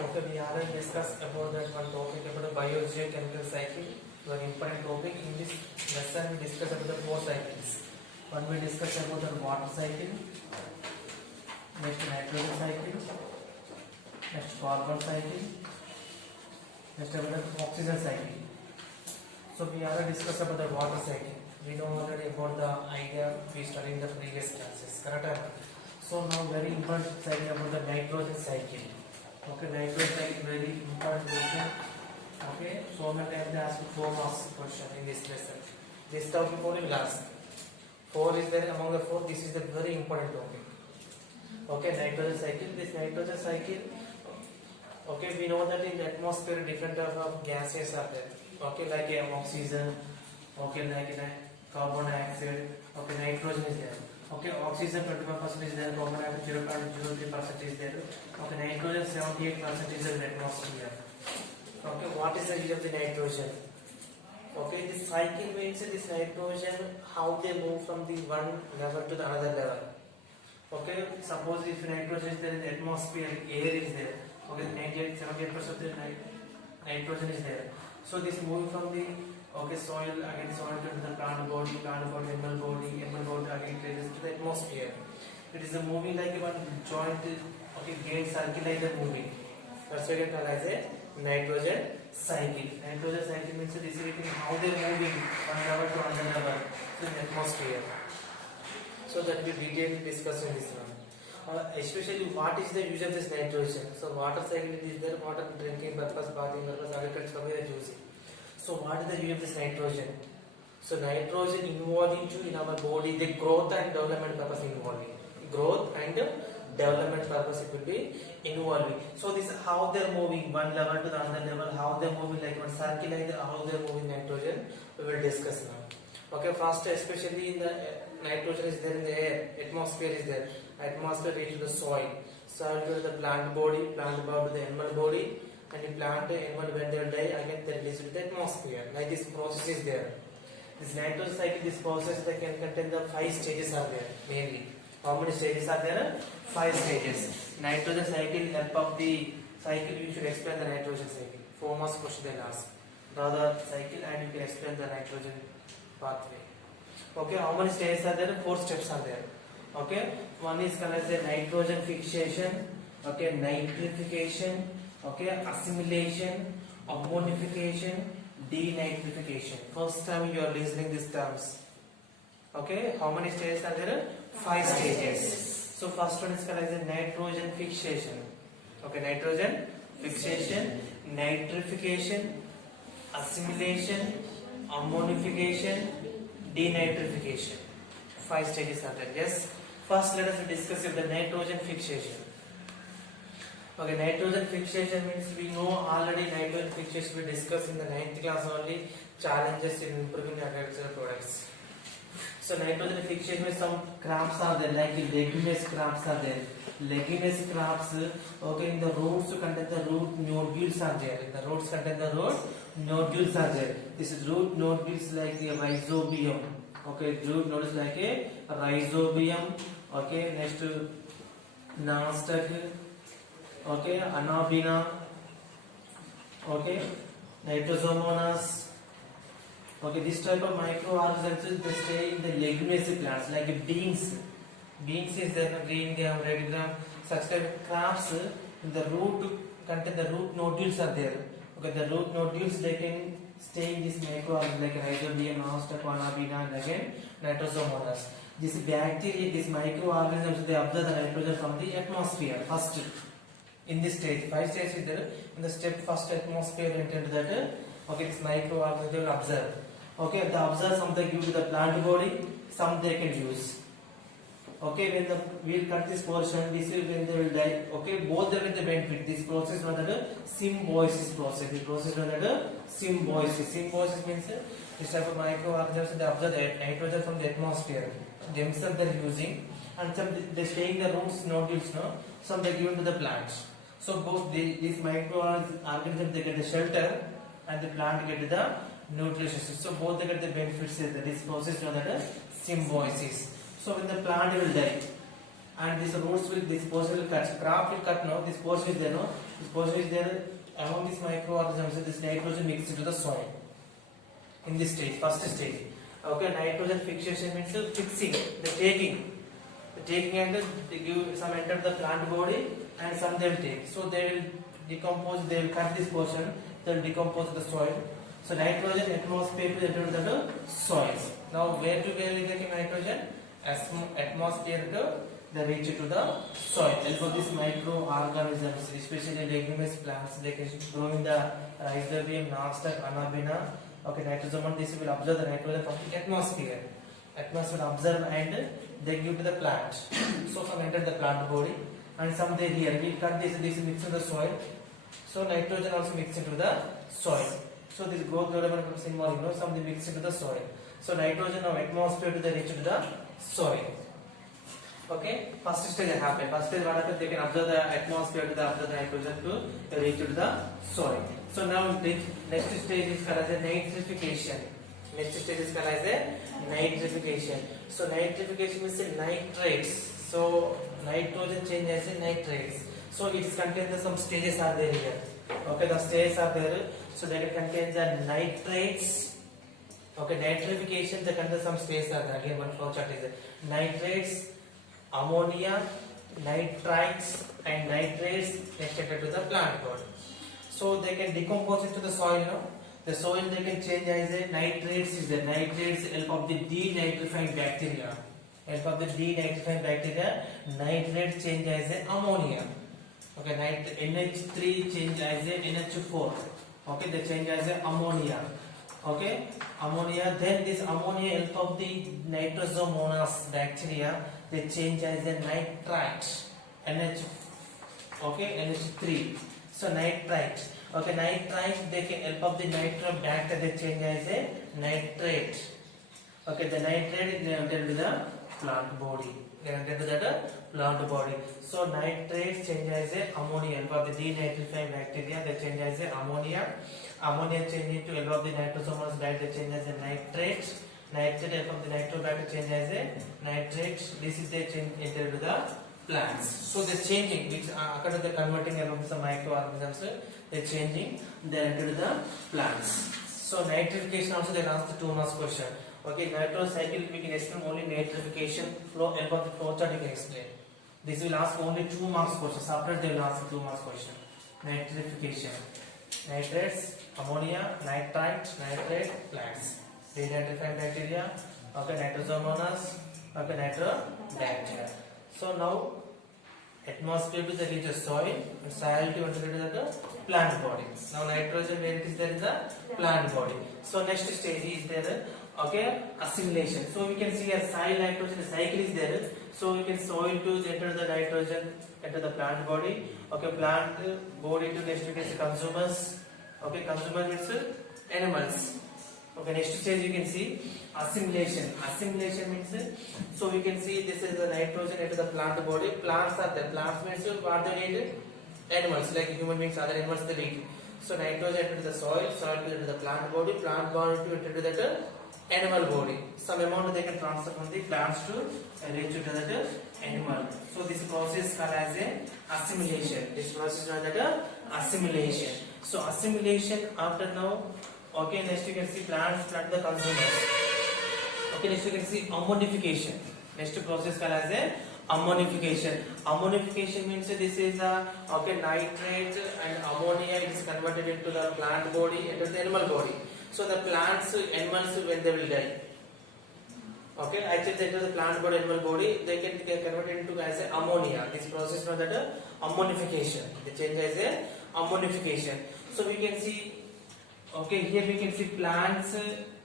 Okay, we already discussed about that one topic about the biogeochemical cycle. One important topic in this lesson we discussed about the four cycles. One we discussed about the water cycle, next nitrogen cycle, next carbon cycle, next about the oxygen cycle. So we already discussed about the water cycle. We know already about the idea we studied in the previous classes. Correct? So now very important cycle about the nitrogen cycle. Okay, nitrogen cycle very important question. Okay, so many times they ask 4 marks question in this lesson. This topic only will ask. 4 is there among the 4. This is the very important topic. Okay, nitrogen cycle. This nitrogen cycle. Okay, we know that in the atmosphere different types of gases are there. Okay, like oxygen. Okay, like carbon dioxide. Okay, nitrogen is there. Okay, oxygen 25% is there, carbon dioxide 0.03% is there. Okay, nitrogen 78% is in the atmosphere. Okay, what is the use of the nitrogen? Okay, this cycle means this nitrogen, how they move from the one level to the another level. Okay, suppose if nitrogen is there in the atmosphere, air is there. Okay, 78% of the nitrogen is there. So this moving from the soil again soil to the plant body, animal body again traces to the atmosphere. It is a moving like one joint, okay, gain circle like the moving. That's why it called as a nitrogen cycle. Nitrogen cycle means this is how they are moving one level to another level in the atmosphere. So that we detailed discuss in this one. Especially what is the use of this nitrogen? So water cycle is there, water drinking purpose, bathing purpose, agriculture we are using. So what is the use of this nitrogen? So nitrogen involved into in our body the growth and development purpose involving. Growth and development purpose it will be involving. So this is how they are moving one level to the another level, how they are moving like one circle like how they are moving nitrogen we will discuss now. Okay, first especially in the nitrogen is there in the air, atmosphere is there. Atmosphere reach to the soil to the plant body to the animal body, and the plant animal when they die again they release to the atmosphere. Like this process is there. This nitrogen cycle, this process that can contain the 5 stages are there mainly. How many stages are there? 5 stages. Nitrogen cycle, help of the cycle you should explain the nitrogen cycle. 4 marks question they'll ask. Draw the cycle and you can explain the nitrogen pathway. Okay, how many stages are there? 4 steps are there. Okay, one is called as a nitrogen fixation, okay, nitrification, okay, assimilation, ammonification, denitrification. First time you are listening these terms. Okay, how many stages are there? 5 stages. So first one is called as a nitrogen fixation. Okay, nitrogen fixation, nitrification, assimilation, ammonification, denitrification. 5 stages are there. Yes. First, let us discuss the nitrogen fixation. Okay, nitrogen fixation means we know already nitrogen fixation we discussed in the 9th class only. Challenges in improving agricultural products. So nitrogen fixation means some crops are there, like leguminous crops are there. Leguminous crops, okay, in the roots contain the root nodules are there. In the roots contain the root nodules are there. This is root nodules like a rhizobium. Okay, root nodules like a rhizobium. Okay, next nastak. Okay, anabina. Okay, nitrosomonas. Okay, this type of microorganisms they stay in the leguminous plants like beans. Beans is there, green gram, red gram. Such type of crops in the root contain the root nodules are there. Okay, the root nodules they can stay in this microorganism like rhizobium, nastak, anabina, and again nitrosomonas. This bacteria, these microorganisms, they absorb the nitrogen from the atmosphere first. In this stage, 5 stages is there. In the step first atmosphere enter that. Okay, this microorganism will observe. Okay, the observe some they give to the plant body, some they can use. Okay, when we will cut this portion, this is when they will die. Okay, both they will benefit. This process known as the symbiosis process. This process known as the symbiosis. Symbiosis means this type of microorganisms they absorb the nitrogen from the atmosphere. Themselves they are using, and some they stay in the roots nodules. No, some they given to the plants. So both these microorganisms they get the shelter, and the plant get the nutrition. So both they get the benefits. This process known as the symbiosis. So when the plant will die, and this portion will cut. Crop will cut now. This portion is there no. This portion is there. Among these microorganisms, this nitrogen mixed into the soil. In this stage, first stage. Okay, nitrogen fixation means fixing, the taking. The taking and they give some enter the plant body and some they will take. So they will decompose, they will cut this portion, they will decompose the soil. So nitrogen atmosphere to enter the soils. Now where to get nitrogen? Atmosphere to they reach to the soil. Therefore these microorganisms, especially leguminous plants, they can grow in the rhizobium, nostoc, anabaena. Okay, nitrogen, this will absorb the nitrogen from the atmosphere. Atmosphere will observe and they give to the plant. So some enter the plant body and some they here. We cut this mix into the soil. So nitrogen also mix into the soil. So this growth development comes in some they mix into the soil. So nitrogen now atmosphere to the reach to the soil. Okay, first stage happened. First stage what happens? They can observe the atmosphere to the nitrogen to reach to the soil. So now next stage is called as a nitrification. Next stage is called as a nitrification. So nitrification means nitrates. So nitrogen changes as nitrates. So it is contains some stages are there here. Okay, the stages are there. So they can contain the nitrates. Okay, nitrification they contain some stages are there. Again, one flow chart is there. Nitrates, ammonia, nitrites, and nitrates extracted to the plant body. So they can decompose it to the soil. No? The soil they can change as a nitrates is the nitrates help of the denitrifying bacteria. Help of the denitrifying bacteria, nitrates change as a ammonia. Okay, NH3 change as a NH4. Okay, they change as a ammonia. Okay, ammonia. Then this ammonia help of the nitrosomonas bacteria. They change as a nitrite. NH. Okay, NH3. So nitrite. Okay, nitrite they can help of the nitrobacter. They change as a nitrate. Okay, the nitrate they enter to the plant body. They enter to the plant body. So nitrate change as a ammonia. Help of the denitrifying bacteria. They change as a ammonia. Ammonia change into help of the nitrosomonas bacteria. They change as a nitrate. Nitrate help of the nitrobacter change as a nitrate. This is they change enter to the plants. So they're changing, which according to the converting along some microorganisms, they're changing, they enter the plants. So nitrification also they ask the 2 marks question. Okay, nitro cycle we can explain only nitrification flow about the flow chart you can explain. This will ask only 2 marks questions. After they will ask 2 marks question. Nitrification. Nitrates, ammonia, nitrite, nitrate, plants. Denitrifying bacteria, okay, nitrosomonas, okay, nitrobacteria. So now atmosphere to the reach the soil, and soil to enter the plant body. Now nitrogen where it is there in the plant body. So next stage is there, okay, assimilation. So we can see a soil nitrogen cycle is there. So we can soil to enter the nitrogen enter the plant body. Okay, plant body to next we can see consumers. Okay, consumer means animals. Okay, next stage you can see assimilation. Assimilation means, so we can see this is the nitrogen into the plant body. Plants are there. Plants means what they need? Animals like human beings, other animals they need. So nitrogen into the soil, soil to into the plant body to into the animal body. Some amount they can transfer from the plants to reach to the animal. So this process called as a assimilation. This process is called as assimilation. So assimilation after now. Okay, next you can see plants plant the consumers. Okay, next you can see ammonification. Next process called as a ammonification. Ammonification means this is a nitrate and ammonia is converted into the plant body into the animal body. So the plants, animals when they will die. Okay, actually they enter the plant body, animal body, they can convert it into as a ammonia. This process is known as ammonification. They change as a ammonification. So we can see. Okay, here we can see plants.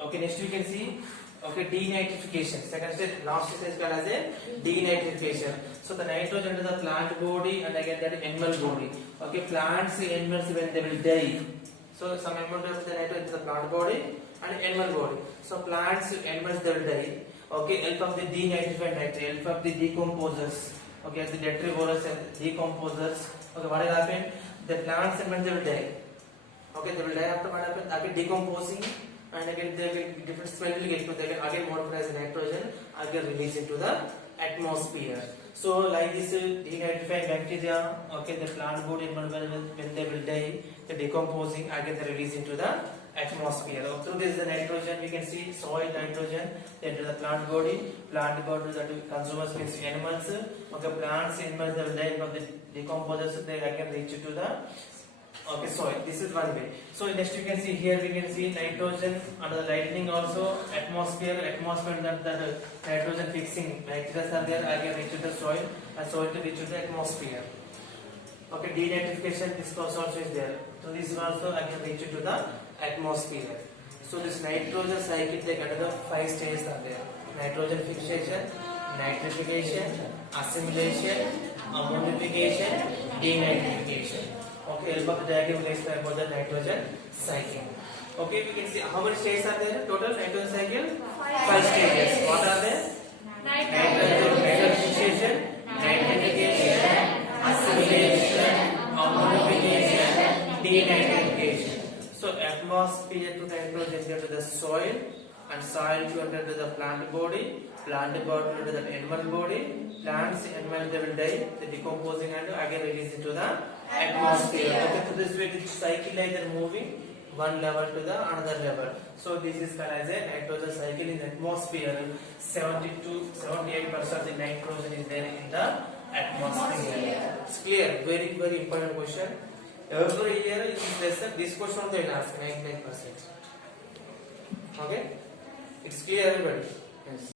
Okay, next we can see denitrification. Second stage, last stage is called as a denitrification. So the nitrogen into the plant body and again that animal body. Okay, plants, animals when they will die. So some amount of the nitrogen into the plant body and animal body. So plants, animals they will die. Okay, help of the denitrified nitrate, help of the decomposers. Okay, the detrivorous and decomposers. Okay, what will happen? The plants and animals they will die. Okay, they will die after what happens? Again decomposing and again they will different smell will get to they can again modify as nitrogen again release into the atmosphere. So like this denitrifying bacteria, okay, the plant body when they will die, the decomposing again they release into the atmosphere. Through this the nitrogen we can see soil nitrogen enter the plant body that consumers means animals. Okay, plants animals they will die from the decomposers they again reach to the okay soil. This is one way. So next you can see here we can see nitrogen under the lightning also atmosphere that the nitrogen fixing bacteria are there again reach to the soil and soil to reach to the atmosphere. Okay, denitrification this process also is there. So this is also again reach to the atmosphere. So this nitrogen cycle like another 5 stages are there. Nitrogen fixation, nitrification, assimilation, ammonification, denitrification. Okay, help of the diagram will explain about the nitrogen cycle. Okay, we can see how many stages are there? Total nitrogen cycle 5 stages. What are they? Nitrogen fixation, nitrification, assimilation, ammonification, denitrification. So atmosphere to nitrogen into the soil and soil to enter the plant body to enter the animal body. Plants, animals they will die, the decomposing and again release into the atmosphere. Okay, so this way the cycle like they're moving one level to the another level. So this is called as a nitrogen cycle in the atmosphere. 70 to 78% of the nitrogen is there in the atmosphere. It's clear. Very important question. Every year in this lesson, this question they will ask 99%. Okay, it's clear everybody. Yes.